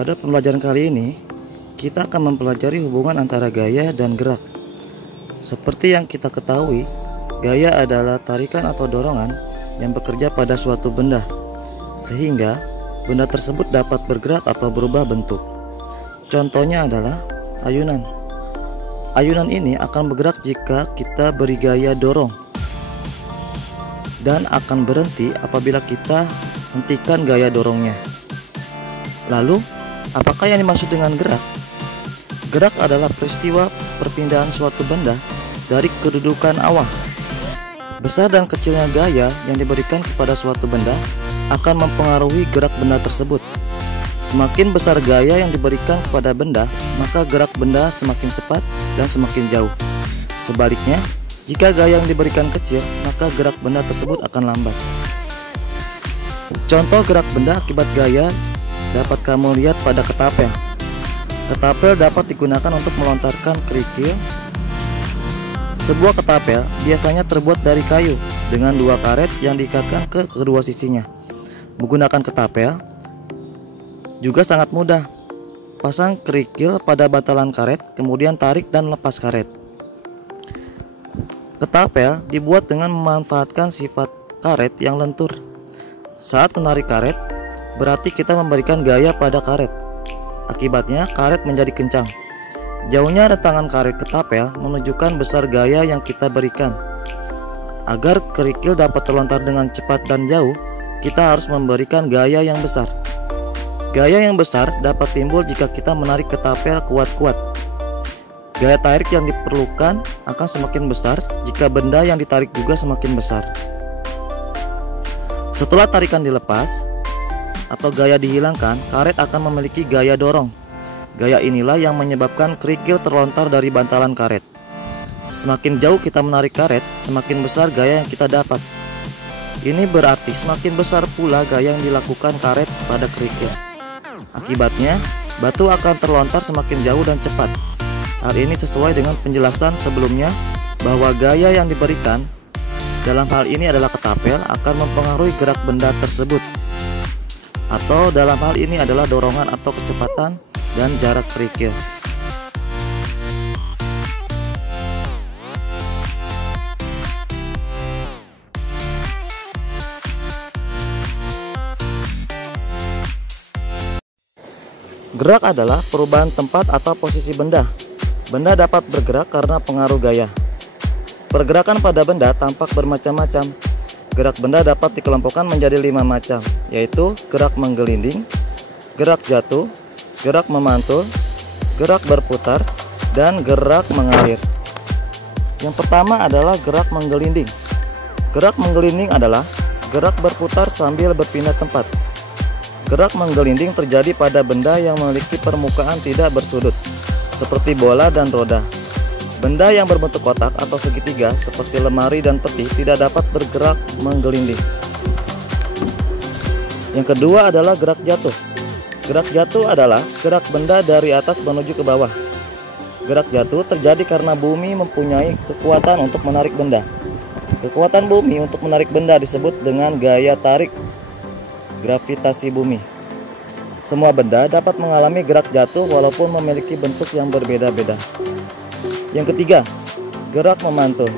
Pada pembelajaran kali ini, kita akan mempelajari hubungan antara gaya dan gerak. Seperti yang kita ketahui, gaya adalah tarikan atau dorongan yang bekerja pada suatu benda, sehingga benda tersebut dapat bergerak atau berubah bentuk. Contohnya adalah ayunan. Ayunan ini akan bergerak jika kita beri gaya dorong, dan akan berhenti apabila kita hentikan gaya dorongnya. Lalu, apakah yang dimaksud dengan gerak? Gerak adalah peristiwa perpindahan suatu benda dari kedudukan awal. Besar dan kecilnya gaya yang diberikan kepada suatu benda akan mempengaruhi gerak benda tersebut. Semakin besar gaya yang diberikan kepada benda, maka gerak benda semakin cepat dan semakin jauh. Sebaliknya, jika gaya yang diberikan kecil, maka gerak benda tersebut akan lambat. Contoh gerak benda akibat gaya dapat kamu lihat pada ketapel. Ketapel dapat digunakan untuk melontarkan kerikil. Sebuah ketapel biasanya terbuat dari kayu dengan dua karet yang diikatkan ke kedua sisinya. Menggunakan ketapel juga sangat mudah. Pasang kerikil pada bantalan karet, kemudian tarik dan lepas karet. Ketapel dibuat dengan memanfaatkan sifat karet yang lentur. Saat menarik karet, berarti kita memberikan gaya pada karet. Akibatnya, karet menjadi kencang. Jauhnya rentangan karet ketapel menunjukkan besar gaya yang kita berikan. Agar kerikil dapat terlontar dengan cepat dan jauh, kita harus memberikan gaya yang besar. Gaya yang besar dapat timbul jika kita menarik ketapel kuat-kuat. Gaya tarik yang diperlukan akan semakin besar jika benda yang ditarik juga semakin besar. Setelah tarikan dilepas atau gaya dihilangkan, karet akan memiliki gaya dorong. Gaya inilah yang menyebabkan kerikil terlontar dari bantalan karet. Semakin jauh kita menarik karet, semakin besar gaya yang kita dapat. Ini berarti semakin besar pula gaya yang dilakukan karet pada kerikil. Akibatnya, batu akan terlontar semakin jauh dan cepat. Hal ini sesuai dengan penjelasan sebelumnya bahwa gaya yang diberikan dalam hal ini adalah ketapel akan mempengaruhi gerak benda tersebut. Atau dalam hal ini adalah dorongan atau kecepatan dan jarak kerikil. Gerak adalah perubahan tempat atau posisi benda. Benda dapat bergerak karena pengaruh gaya. Pergerakan pada benda tampak bermacam-macam. Gerak benda dapat dikelompokkan menjadi 5 macam, yaitu gerak menggelinding, gerak jatuh, gerak memantul, gerak berputar, dan gerak mengalir. Yang pertama adalah gerak menggelinding. Gerak menggelinding adalah gerak berputar sambil berpindah tempat. Gerak menggelinding terjadi pada benda yang memiliki permukaan tidak bersudut, seperti bola dan roda. Benda yang berbentuk kotak atau segitiga, seperti lemari dan peti, tidak dapat bergerak menggelinding. Yang kedua adalah gerak jatuh. Gerak jatuh adalah gerak benda dari atas menuju ke bawah. Gerak jatuh terjadi karena bumi mempunyai kekuatan untuk menarik benda. Kekuatan bumi untuk menarik benda disebut dengan gaya tarik gravitasi bumi. Semua benda dapat mengalami gerak jatuh walaupun memiliki bentuk yang berbeda-beda. Yang ketiga, gerak memantul.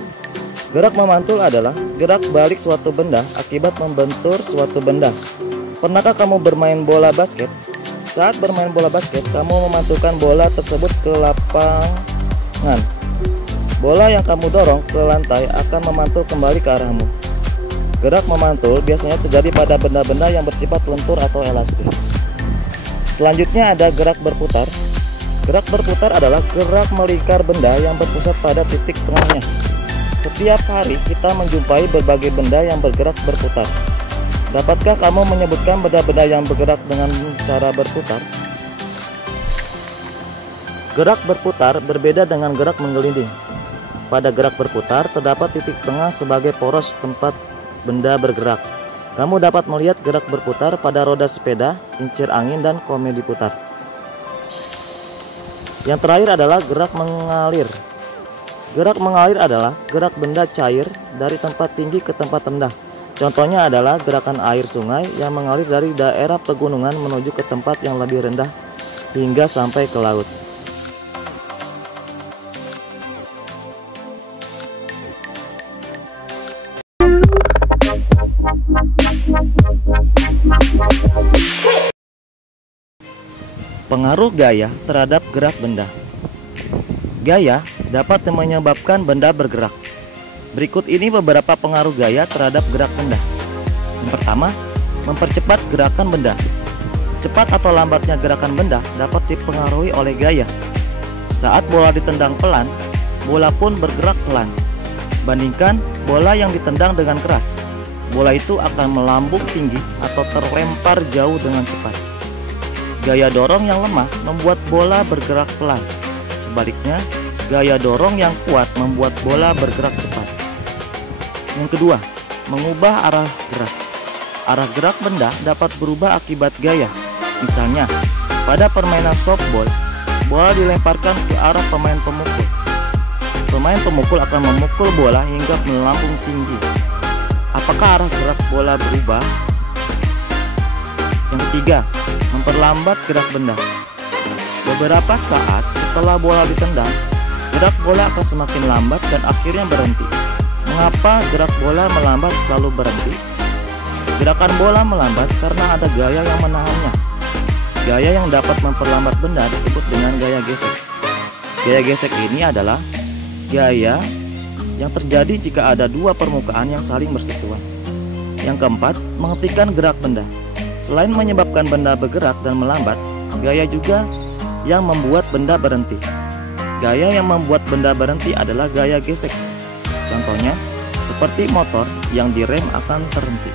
Gerak memantul adalah gerak balik suatu benda akibat membentur suatu benda. Pernahkah kamu bermain bola basket? Saat bermain bola basket, kamu memantulkan bola tersebut ke lapangan. Bola yang kamu dorong ke lantai akan memantul kembali ke arahmu. Gerak memantul biasanya terjadi pada benda-benda yang bersifat lentur atau elastis. Selanjutnya ada gerak berputar. Gerak berputar adalah gerak melingkar benda yang berpusat pada titik tengahnya. Setiap hari kita menjumpai berbagai benda yang bergerak berputar. Dapatkah kamu menyebutkan benda-benda yang bergerak dengan cara berputar? Gerak berputar berbeda dengan gerak menggelinding. Pada gerak berputar terdapat titik tengah sebagai poros tempat benda bergerak. Kamu dapat melihat gerak berputar pada roda sepeda, kincir angin, dan komedi putar. Yang terakhir adalah gerak mengalir. Gerak mengalir adalah gerak benda cair dari tempat tinggi ke tempat rendah. Contohnya adalah gerakan air sungai yang mengalir dari daerah pegunungan menuju ke tempat yang lebih rendah hingga sampai ke laut. Pengaruh gaya terhadap gerak benda. Gaya dapat menyebabkan benda bergerak. Berikut ini beberapa pengaruh gaya terhadap gerak benda. Yang pertama, mempercepat gerakan benda. Cepat atau lambatnya gerakan benda dapat dipengaruhi oleh gaya. Saat bola ditendang pelan, bola pun bergerak pelan. Bandingkan bola yang ditendang dengan keras, bola itu akan melambung tinggi atau terlempar jauh dengan cepat. Gaya dorong yang lemah membuat bola bergerak pelan. Sebaliknya, gaya dorong yang kuat membuat bola bergerak cepat. Yang kedua, mengubah arah gerak. Arah gerak benda dapat berubah akibat gaya. Misalnya, pada permainan softball, bola dilemparkan ke arah pemain pemukul. Pemain pemukul akan memukul bola hingga melambung tinggi. Apakah arah gerak bola berubah? Yang ketiga, memperlambat gerak benda. Beberapa saat setelah bola ditendang, gerak bola akan semakin lambat dan akhirnya berhenti. Mengapa gerak bola melambat lalu berhenti? Gerakan bola melambat karena ada gaya yang menahannya. Gaya yang dapat memperlambat benda disebut dengan gaya gesek. Gaya gesek ini adalah gaya yang terjadi jika ada dua permukaan yang saling bersentuhan. Yang keempat, menghentikan gerak benda. Selain menyebabkan benda bergerak dan melambat, gaya juga yang membuat benda berhenti. Gaya yang membuat benda berhenti adalah gaya gesek. Contohnya, seperti motor yang direm akan terhenti.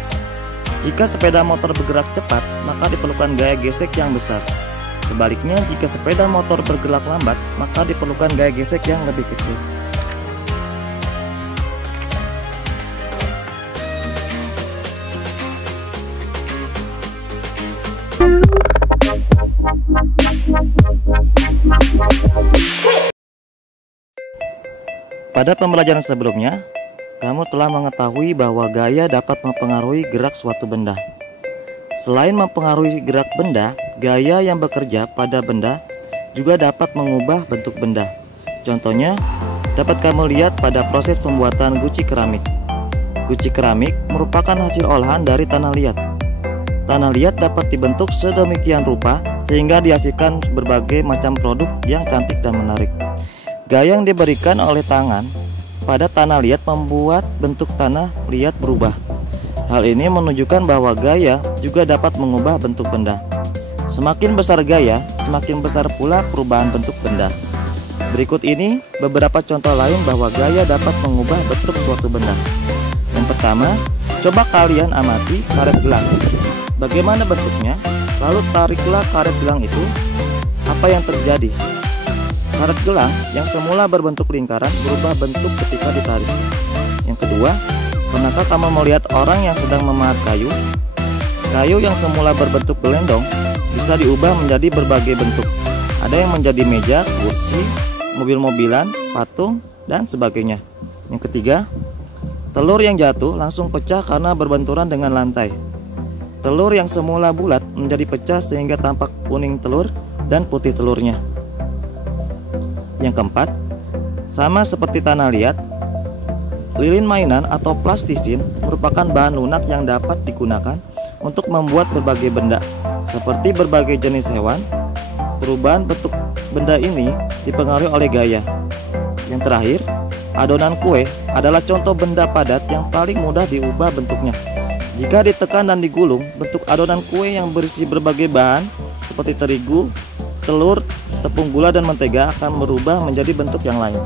Jika sepeda motor bergerak cepat, maka diperlukan gaya gesek yang besar. Sebaliknya, jika sepeda motor bergerak lambat, maka diperlukan gaya gesek yang lebih kecil. Pada pembelajaran sebelumnya, kamu telah mengetahui bahwa gaya dapat mempengaruhi gerak suatu benda. Selain mempengaruhi gerak benda, gaya yang bekerja pada benda juga dapat mengubah bentuk benda. Contohnya, dapat kamu lihat pada proses pembuatan guci keramik. Guci keramik merupakan hasil olahan dari tanah liat. Tanah liat dapat dibentuk sedemikian rupa sehingga dihasilkan berbagai macam produk yang cantik dan menarik. Gaya yang diberikan oleh tangan pada tanah liat membuat bentuk tanah liat berubah. Hal ini menunjukkan bahwa gaya juga dapat mengubah bentuk benda. Semakin besar gaya, semakin besar pula perubahan bentuk benda. Berikut ini beberapa contoh lain bahwa gaya dapat mengubah bentuk suatu benda. Yang pertama, coba kalian amati karet gelang. Bagaimana bentuknya? Lalu tariklah karet gelang itu. Apa yang terjadi? Karet gelang yang semula berbentuk lingkaran berubah bentuk ketika ditarik. Yang kedua, pernahkah kamu melihat orang yang sedang memahat kayu? Kayu yang semula berbentuk gelendong bisa diubah menjadi berbagai bentuk. Ada yang menjadi meja, kursi, mobil-mobilan, patung, dan sebagainya. Yang ketiga, telur yang jatuh langsung pecah karena berbenturan dengan lantai. Telur yang semula bulat menjadi pecah sehingga tampak kuning telur dan putih telurnya. Yang keempat, sama seperti tanah liat, lilin mainan atau plastisin merupakan bahan lunak yang dapat digunakan untuk membuat berbagai benda, seperti berbagai jenis hewan. Perubahan bentuk benda ini dipengaruhi oleh gaya. Yang terakhir, adonan kue adalah contoh benda padat yang paling mudah diubah bentuknya. Jika ditekan dan digulung, bentuk adonan kue yang berisi berbagai bahan seperti terigu, telur, tepung gula, dan mentega akan berubah menjadi bentuk yang lain.